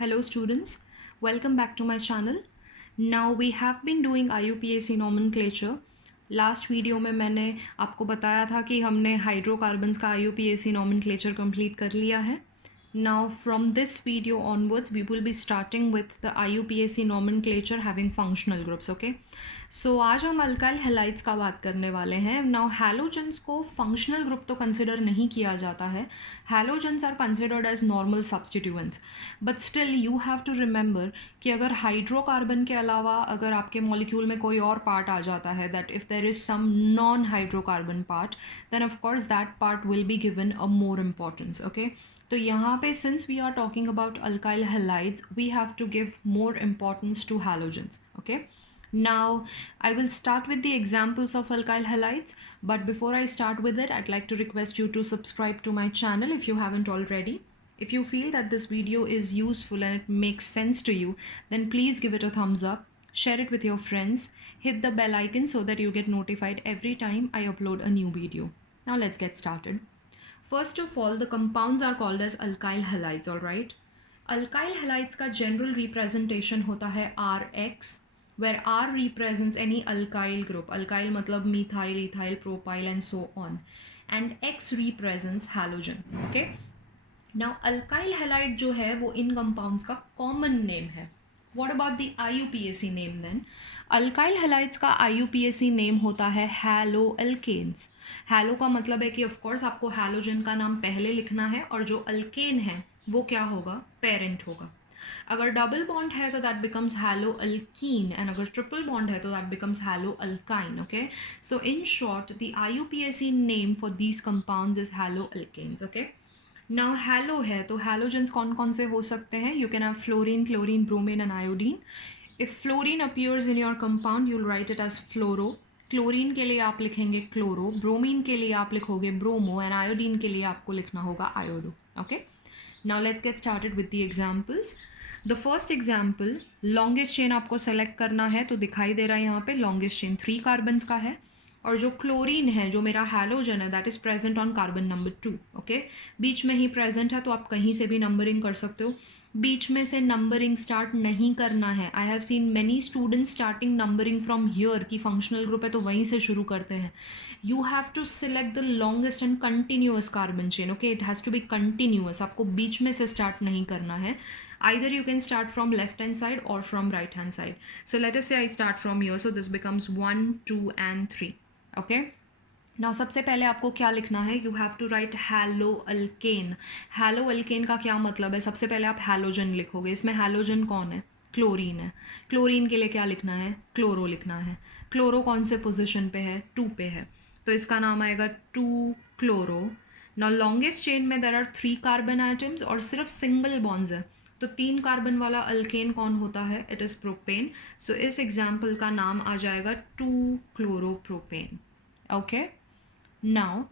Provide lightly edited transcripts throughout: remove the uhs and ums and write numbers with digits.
Hello students, welcome back to my channel. Now we have been doing IUPAC nomenclature. Last video में मैंने आपको बताया था कि हमने हाइड्रोकार्बन्स का IUPAC nomenclature कंप्लीट कर लिया है. Now from this video onwards we will be starting with the IUPAC nomenclature having functional groups. Okay, so आज हम अल्काइल हैलाइड्स का बात करने वाले हैं. Now हैलोजेंस को फंक्शनल ग्रुप तो कंसिडर नहीं किया जाता है. Halogens are considered as normal substituents, but still you have to remember कि अगर हाइड्रोकार्बन के अलावा अगर आपके मॉलिक्यूल में कोई और पार्ट आ जाता है, that if there is some non hydrocarbon part, then of course that part will be given a more importance. Okay, तो यहाँ पे since we are talking about alkyl halides we have to give more importance to halogens. Okay, now I will start with the examples of alkyl halides, but before I start with it I'd like to request you to subscribe to my channel if you haven't already. If you feel that this video is useful and it makes sense to you, then please give it a thumbs up, share it with your friends, hit the bell icon so that you get notified every time I upload a new video. Now let's get started. First of all, the compounds are called as alkyl halides. All right, alkyl halides का general representation होता है RX, where R represents any alkyl group. Alkyl मतलब methyl, ethyl, propyl and so on. And X represents halogen. Okay. Now alkyl halide जो है वो इन compounds का common name है. What about the IUPAC name then? Alkyl halides का IUPAC name होता है haloalkanes. Halo का मतलब है कि of course आपको halogen का नाम पहले लिखना है और जो alkane है वो क्या होगा? Parent होगा. अगर डबल बॉन्ड है तो that becomes halo alkene, and अगर ट्रिपल बॉन्ड है तो that becomes halo alkyne. Okay, so in short the IUPAC name for these compounds is halo alkanes. Okay, now halo है तो हैलोजेंस कौन कौन से हो सकते हैं? You can have fluorine, chlorine, bromine and iodine. If fluorine appears in your compound you will write it as fluoro. Chlorine के लिए आप लिखेंगे क्लोरो, ब्रोमीन के लिए आप लिखोगे ब्रोमो एंड आयोडीन के लिए आपको लिखना होगा iodo. Okay, now let's get started with the examples. The first example, longest chain आपको सेलेक्ट करना है तो दिखाई दे रहा है यहाँ पे लॉन्गेस्ट चेन 3 कार्बन्स का है, और जो क्लोरीन है जो मेरा हैलोजन है that is present on carbon number 2. Okay, बीच में ही प्रेजेंट है तो आप कहीं से भी नंबरिंग कर सकते हो. बीच में से नंबरिंग स्टार्ट नहीं करना है. I have seen many students starting numbering from here की फंक्शनल ग्रुप है तो वहीं से शुरू करते हैं. You have to select the longest and continuous carbon chain. Okay, it has to be continuous, आपको बीच में से स्टार्ट नहीं करना है. Either you can start from left hand side or from right hand side. So let us say I start from here, so this becomes 1, 2 and 3. Okay, now सबसे पहले आपको क्या लिखना है? You have to write haloalkane. Haloalkane का क्या मतलब है? सबसे पहले आप हैलोजन लिखोगे. इसमें हैलोजन कौन है? क्लोरीन है. क्लोरीन के लिए क्या लिखना है? क्लोरो लिखना है. क्लोरो कौन से पोजिशन पे है? 2 पे है, तो इसका नाम आएगा 2 क्लोरो. नाउ लॉन्गेस्ट चेन में देयर आर 3 कार्बन आइटम्स और सिर्फ सिंगल बॉन्ड्स है, तो 3 कार्बन वाला अल्केन कौन होता है? It is propane. सो इस एग्जाम्पल का नाम आ जाएगा 2 chloropropane. Okay, now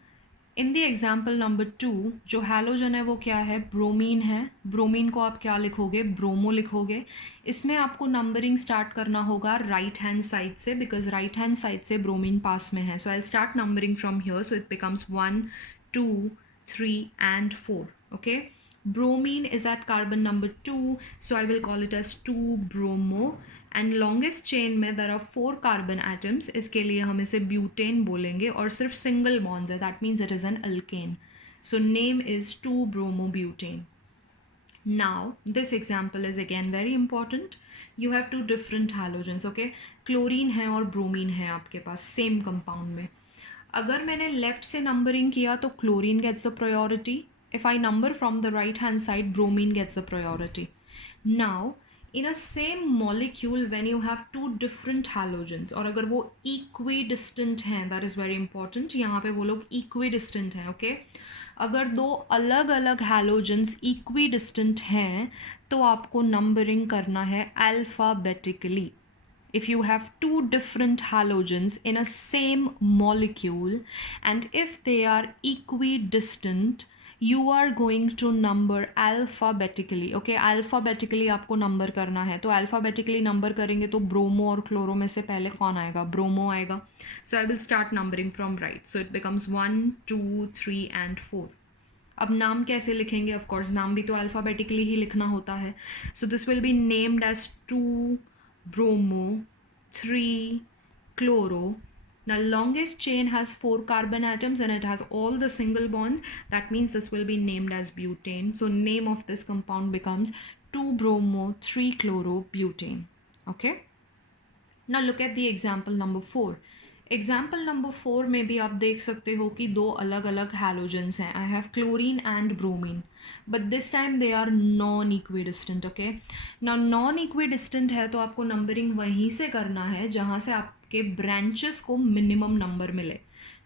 in the example number 2 जो हैलोजन है वो क्या है? ब्रोमीन है. ब्रोमीन को आप क्या लिखोगे? ब्रोमो लिखोगे. इसमें आपको नंबरिंग स्टार्ट करना होगा राइट हैंड साइड से, बिकॉज राइट हैंड साइड से ब्रोमीन पास में है. So I start numbering from here, so it becomes 1, 2, 3 and 4. Okay, bromine is at carbon number 2, so I will call it as 2-bromo. and longest chain में there are 4 carbon atoms, इसके लिए हम इसे butane बोलेंगे और सिर्फ single bonds है, that means it is an alkane. So name is 2-bromobutane. Now this example is again very important. You have 2 different halogens. okay, chlorine है और bromine है आपके पास same compound में. अगर मैंने left से numbering किया तो chlorine gets the priority. If I number from the right hand side, bromine gets the priority. Now in a same molecule when you have 2 different halogens, और अगर वो equidistant हैं, that is very important. यहाँ पे वो लोग equidistant हैं. okay, अगर 2 अलग अलग halogens equidistant हैं तो आपको numbering करना है alphabetically. If you have 2 different halogens in a same molecule and if they are equidistant, you are going to number alphabetically. okay, alphabetically आपको नंबर करना है, तो alphabetically नंबर करेंगे तो ब्रोमो और क्लोरो में से पहले कौन आएगा? ब्रोमो आएगा. so I will start numbering from right, so it becomes 1, 2, 3 and 4. अब नाम कैसे लिखेंगे? ऑफ कोर्स नाम भी तो अल्फ़ाबेटिकली ही लिखना होता है. So this will be named as 2 bromo 3 chloro. Now longest chain has 4 carbon atoms and it has all the single bonds. That means this will be named as butane. So name of this compound becomes 2 bromo 3 chloro butane. Okay. Now look at the example number 4. Example number 4 में भी आप देख सकते हो कि दो अलग अलग हैलोजेंस हैं. I have chlorine and bromine, but this time they are non equidistant. Okay, ना नॉन इक्विडिस्टेंट है तो आपको नंबरिंग वहीं से करना है जहाँ से आपके ब्रांचेस को मिनिमम नंबर मिले.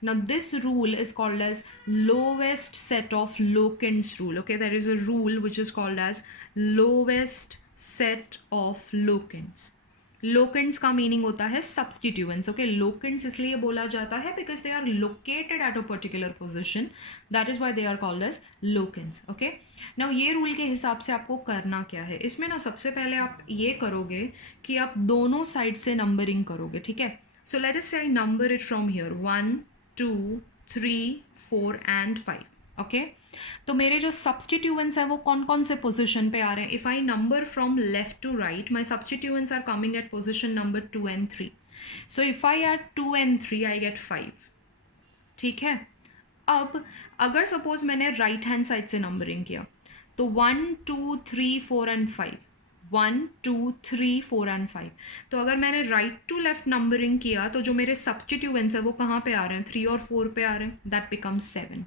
Now this rule is called as lowest set of locants rule. Okay, there is a rule which is called as lowest set of locants. Locants का मीनिंग होता है सब्सटीट्यूएंट्स. ओके, लोकेंट्स इसलिए बोला जाता है because they are located at a particular position, that is why they are called as locants. Okay, now ये rule के हिसाब से आपको करना क्या है इसमें ना, सबसे पहले आप ये करोगे कि आप दोनों साइड से नंबरिंग करोगे. ठीक है, सो लेट अस से आई number it from here 1 2 3 4 and 5. Okay, तो मेरे जो सब्सटीट्यूएंट्स हैं वो कौन कौन से पोजीशन पे आ रहे हैं? If I number from left to right, my substituents are coming at position number 2 and 3. So if I add 2 and 3 I get 5. ठीक है, अब अगर सपोज मैंने राइट हैंड साइड से नंबरिंग किया तो 1 2 3 4 and 5, 1 2 3 4 and 5. तो अगर मैंने राइट टू लेफ्ट नंबरिंग किया तो जो मेरे सब्सटीट्यूएंट्स हैं वो कहाँ पे आ रहे हैं? 3 और 4 पे आ रहे हैं. That becomes 7.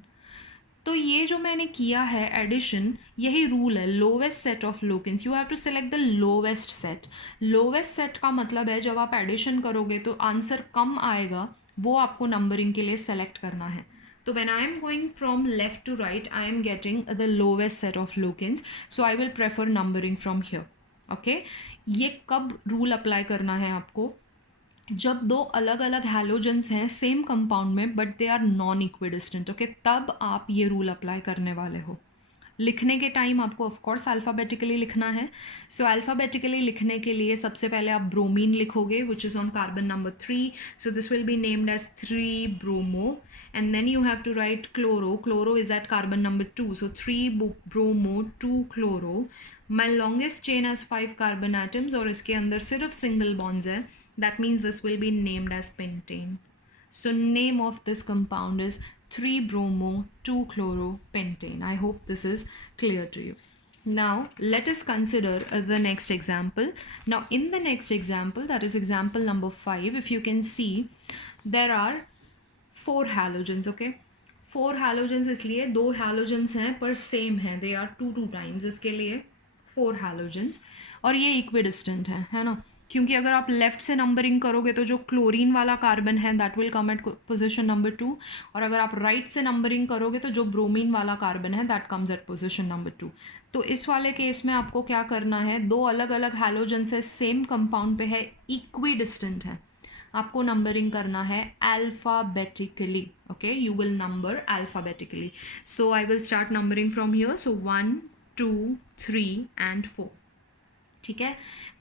तो ये जो मैंने किया है एडिशन, यही रूल है lowest set of locants. You have to select the lowest set. Lowest set का मतलब है जब आप एडिशन करोगे तो आंसर कम आएगा, वो आपको नंबरिंग के लिए सेलेक्ट करना है. तो when I am going from left to right I am getting the lowest set of locants, so I will prefer numbering from here. Okay, ये कब रूल अप्लाई करना है आपको? जब दो अलग अलग हैलोजेंस हैं सेम कंपाउंड में but they are non equidistant. Okay, तब आप ये रूल अप्लाई करने वाले हो. लिखने के टाइम आपको ऑफ कोर्स अल्फ़ाबेटिकली लिखना है. सो अल्फ़ाबेटिकली लिखने के लिए सबसे पहले आप ब्रोमीन लिखोगे which is on carbon number 3. So this will be named as 3 bromo and then you have to write chloro. Chloro is at carbon number 2, so 3 bromo 2 chloro. My longest chain has 5 carbon atoms और इसके अंदर सिर्फ single bonds है. That means this will be named as pentane. So name of this compound is 3 bromo 2 chloro pentane. I hope this is clear to you. Now let us consider the next example. Now in the next example, that is example number 5, if you can see there are 4 halogens. Okay, 4 halogens इसलिए 2 halogens हैं पर same हैं, they are 2 times, इसके लिए 4 halogens. और ये equidistant है ना, क्योंकि अगर आप लेफ़्ट से नंबरिंग करोगे तो जो क्लोरीन वाला कार्बन है that will come at position number 2, और अगर आप राइट से नंबरिंग करोगे तो जो ब्रोमीन वाला कार्बन है that comes eight position number 2. तो इस वाले केस में आपको क्या करना है, दो अलग अलग हैलोजन से सेम कंपाउंड पे है, इक्विडिस्टेंट है, आपको नंबरिंग करना है alphabetically. Okay, you will number alphabetically. So I will start numbering from here. So 1 2 3 and 4. ठीक है,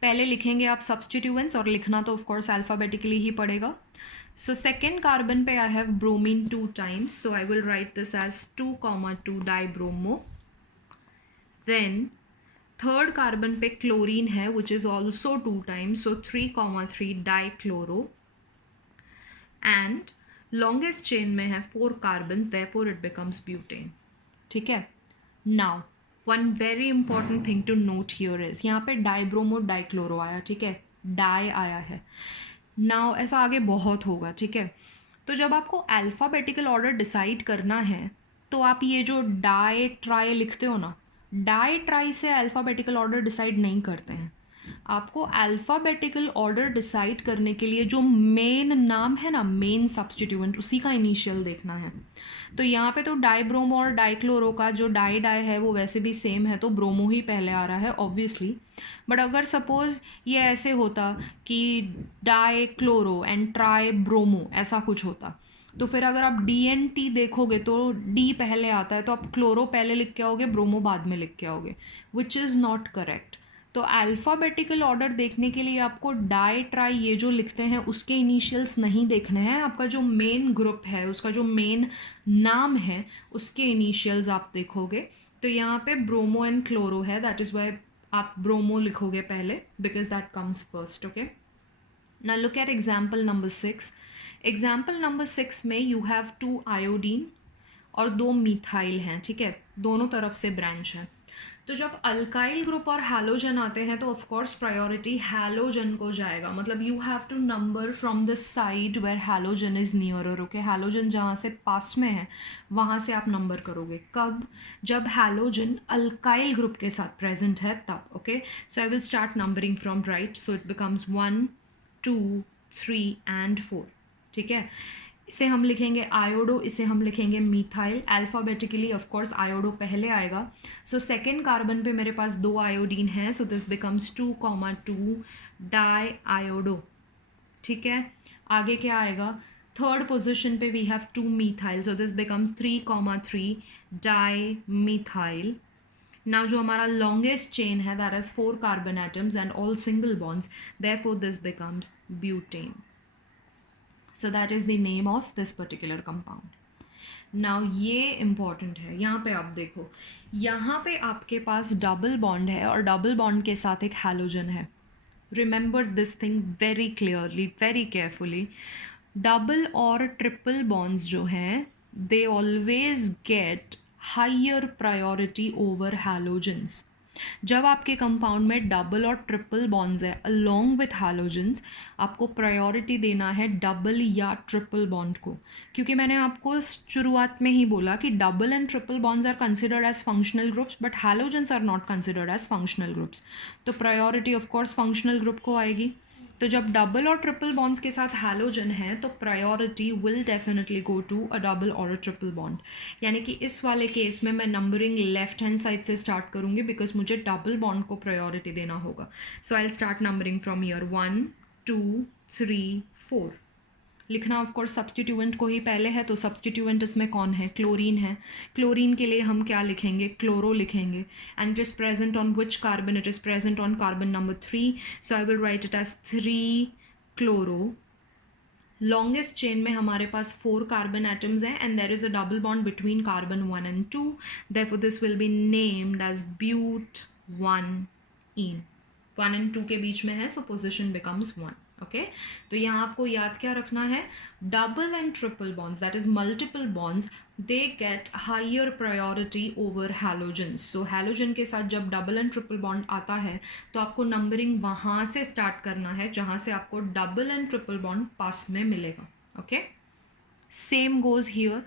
पहले लिखेंगे आप सब्सटीट्यूएंट्स, और लिखना तो ऑफकोर्स अल्फ़ाबेटिकली ही पड़ेगा. सो सेकेंड कार्बन पे I have bromine 2 times, so I will write this as 2, 2 dibromo. Then third carbon पे क्लोरीन है which is also 2 times, so 3, 3 dichloro. And longest chain में है 4 carbons, therefore it becomes butane. ठीक है, now one very important thing to note here is, यहाँ पे डाईब्रोमो dichloro आया. ठीक है, डाई आया है. नाउ ऐसा आगे बहुत होगा. ठीक है, तो जब आपको अल्फ़ाबेटिकल ऑर्डर डिसाइड करना है तो आप ये जो डाई ट्राई लिखते हो ना, डाई ट्राई से अल्फ़ाबेटिकल ऑर्डर डिसाइड नहीं करते हैं. आपको अल्फ़ाबेटिकल ऑर्डर डिसाइड करने के लिए जो मेन नाम है ना, मेन सब्सटीट्यूएंट, उसी का इनिशियल देखना है. तो यहाँ पे तो डाईब्रोमो और डाईक्लोरो का जो डाई है वो वैसे भी सेम है, तो ब्रोमो ही पहले आ रहा है ऑब्वियसली. बट अगर सपोज़ ये ऐसे होता कि डाईक्लोरो एंड ट्राई ब्रोमो ऐसा कुछ होता, तो फिर अगर आप DNT देखोगे तो डी पहले आता है, तो आप क्लोरो पहले लिख के आओगे, ब्रोमो बाद में लिख के आओगे, विच इज़ नॉट करेक्ट. तो अल्फ़ाबेटिकल ऑर्डर देखने के लिए आपको डाई ट्राई ये जो लिखते हैं उसके इनिशियल्स नहीं देखने हैं, आपका जो मेन ग्रुप है उसका जो मेन नाम है उसके इनिशियल्स आप देखोगे। तो यहाँ पे ब्रोमो एंड क्लोरो है, दैट इज़ वाई आप ब्रोमो लिखोगे पहले because that comes first. Okay, now look at example number 6। Example number 6 में यू हैव 2 आयोडीन और 2 मिथाइल हैं, ठीक है, दोनों तरफ से ब्रांच है। तो जब अल्काइल ग्रुप और हैलोजन आते हैं तो ऑफ कोर्स प्रायोरिटी हैलोजन को जाएगा, मतलब you have to number from the side where halogen is nearer. Okay, halogen जहाँ से पास में है वहाँ से आप नंबर करोगे। कब? जब हैलोजन अल्काइल ग्रुप के साथ प्रेजेंट है तब। Okay, so I will start numbering from right, so it becomes 1 2 3 and 4। ठीक है, इसे हम लिखेंगे आयोडो, इसे हम लिखेंगे methyl. Alphabetically of course iodo पहले आएगा। सो सेकेंड कार्बन पे मेरे पास 2 आयोडीन है, so this becomes 2,2 di iodo. ठीक है, आगे क्या आएगा? थर्ड पोजिशन पे we have 2 methyl, so this becomes 3,3 di methyl. Now जो हमारा लॉन्गेस्ट चेन है that is 4 carbon atoms and all single bonds, therefore this becomes butane. So that is the name of this particular compound. Now ये important है, यहाँ पे आप देखो, यहाँ पे आपके पास डबल बॉन्ड है और डबल बॉन्ड के साथ एक हैलोजन है। Remember this thing very clearly, very carefully. Double और ट्रिपल बॉन्ड्स जो हैं they always get higher priority over halogens. जब आपके कंपाउंड में डबल और ट्रिपल बॉन्ड्स है अलोंग विथ हैलोजेंस, आपको प्रायोरिटी देना है डबल या ट्रिपल बॉन्ड को, क्योंकि मैंने आपको शुरुआत में ही बोला कि double and triple bonds are considered as functional groups but halogens are not considered as functional groups. तो priority of course functional group को आएगी। तो जब डबल और ट्रिपल बॉन्ड्स के साथ हैलोजन है तो priority will definitely go to a double और अ ट्रिपल बॉन्ड। यानी कि इस वाले केस में मैं नंबरिंग लेफ्ट हैंड साइड से स्टार्ट करूँगी बिकॉज मुझे डबल बॉन्ड को प्रायोरिटी देना होगा। So I will start numbering from here 1 2 3 4। लिखना ऑफ कोर्स सब्सटीट्यूएंट को ही पहले है, तो सब्सटीट्यूएंट इसमें कौन है? क्लोरीन है। क्लोरीन के लिए हम क्या लिखेंगे? क्लोरो लिखेंगे। And it is present on which carbon? It is present on carbon number 3, so I will write it as 3 chloro. Longest chain में हमारे पास 4 कार्बन एटम्स हैं and there is a double bond between carbon 1 and 2, therefore this will be named as but 1ene। 1 and 2 के बीच में है, so position becomes 1। Okay, तो यहाँ आपको याद क्या रखना है? Double and triple bonds, that is multiple bonds, they get higher priority over halogens. So halogen के साथ जब डबल एंड ट्रिपल बॉन्ड आता है तो आपको नंबरिंग वहाँ से स्टार्ट करना है जहाँ से आपको डबल एंड ट्रिपल बॉन्ड पास में मिलेगा। Okay, same goes here.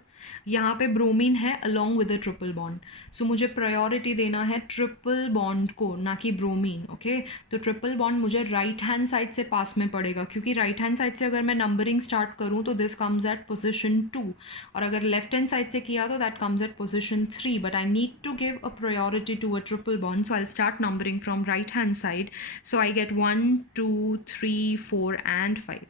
यहाँ पे ब्रोमीन है along with a triple bond, so मुझे प्रायोरिटी देना है ट्रिपल बॉन्ड को, ना कि ब्रोमीन। ओके, तो ट्रिपल बॉन्ड मुझे राइट हैंड साइड से पास में पड़ेगा, क्योंकि राइट हैंड साइड से अगर मैं नंबरिंग स्टार्ट करूँ तो दिस कम्स एट पोजिशन 2, और अगर लेफ्ट हैंड साइड से किया तो that comes at position 3, but I need to give a priority to a triple bond, so I start numbering from right hand side. So I get 1 2 3 4 and 5।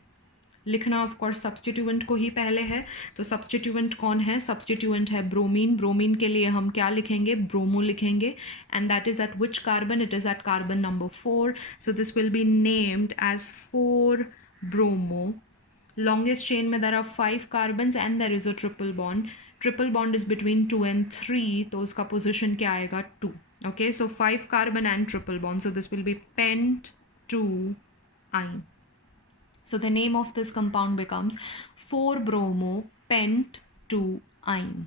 लिखना of course substituent को ही पहले है, तो substituent कौन है? Substituent है bromine. Bromine के लिए हम क्या लिखेंगे? ब्रोमो लिखेंगे। And that is at which carbon? It is at carbon number 4, so this will be named as 4 bromo. Longest chain में there are 5 carbons and there is a triple bond. Triple bond is between 2 and 3, तो उसका position क्या आएगा? 2। Okay, so 5 carbon and triple bond, so this will be pent2ine. So the name of this compound becomes 4-bromo-pent2ine.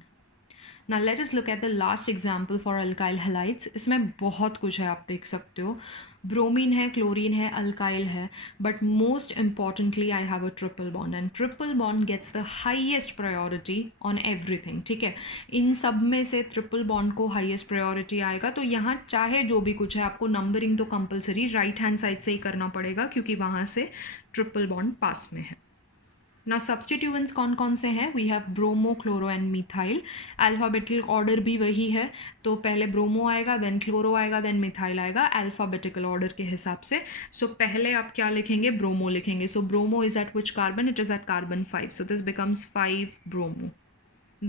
Now let us look at the last example for alkyl halides. इसमें बहुत कुछ है, आप देख सकते हो। ब्रोमीन है, chlorine है, अल्काइल है, but most importantly I have a triple bond and triple bond gets the highest priority on everything. ठीक है, इन सब में से ट्रिपल बॉन्ड को हाईएस्ट प्रायोरिटी आएगा। तो यहाँ चाहे जो भी कुछ है आपको नंबरिंग तो कंपलसरी राइट हैंड साइड से ही करना पड़ेगा, क्योंकि वहाँ से ट्रिपल बॉन्ड पास में है। ना सब्सटीट्यूएंट्स कौन कौन से हैं? We have bromo, chloro and methyl. Alphabetical order भी वही है, तो पहले ब्रोमो आएगा, देन क्लोरो आएगा, देन मिथाइल आएगा, अल्फ़ाबेटिकल ऑर्डर के हिसाब से। सो पहले आप क्या लिखेंगे? ब्रोमो लिखेंगे। So bromo is at which carbon? It is at carbon 5, so this becomes 5 bromo.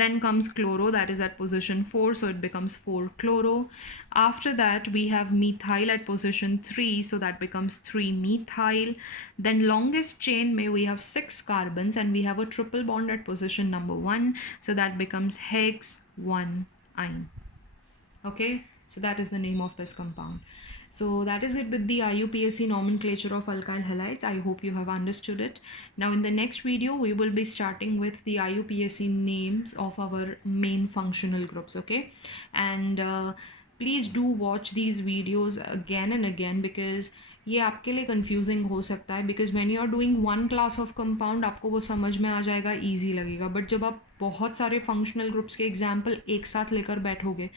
Then comes chloro, that is at position 4, so it becomes 4-chloro. After that, we have methyl at position 3, so that becomes 3-methyl. Then longest chain may we have 6 carbons, and we have a triple bond at position number 1, so that becomes hex 1-ine. Okay, so that is the name of this compound. So that is it with the IUPAC nomenclature of alkyl halides. I hope you have understood it. Now in the next video, we will be starting with the IUPAC names of our main functional groups, okay? And please do watch these videos again and again, because ये आपके लिए confusing हो सकता है, because when you are doing one class of compound आपको वो समझ में आ जाएगा, ईजी लगेगा. बट जब आप बहुत सारे फंक्शनल ग्रुप्स के एग्जाम्पल एक साथ लेकर बैठोगे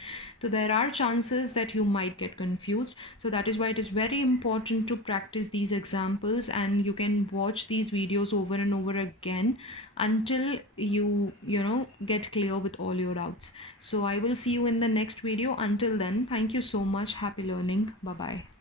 तो there are chances that you might get confused. So that is why it is very important to practice these examples, and you can watch these videos over and over again until you know get clear with all your doubts. So I will see you in the next video. Until then, thank you so much. Happy learning. Bye bye.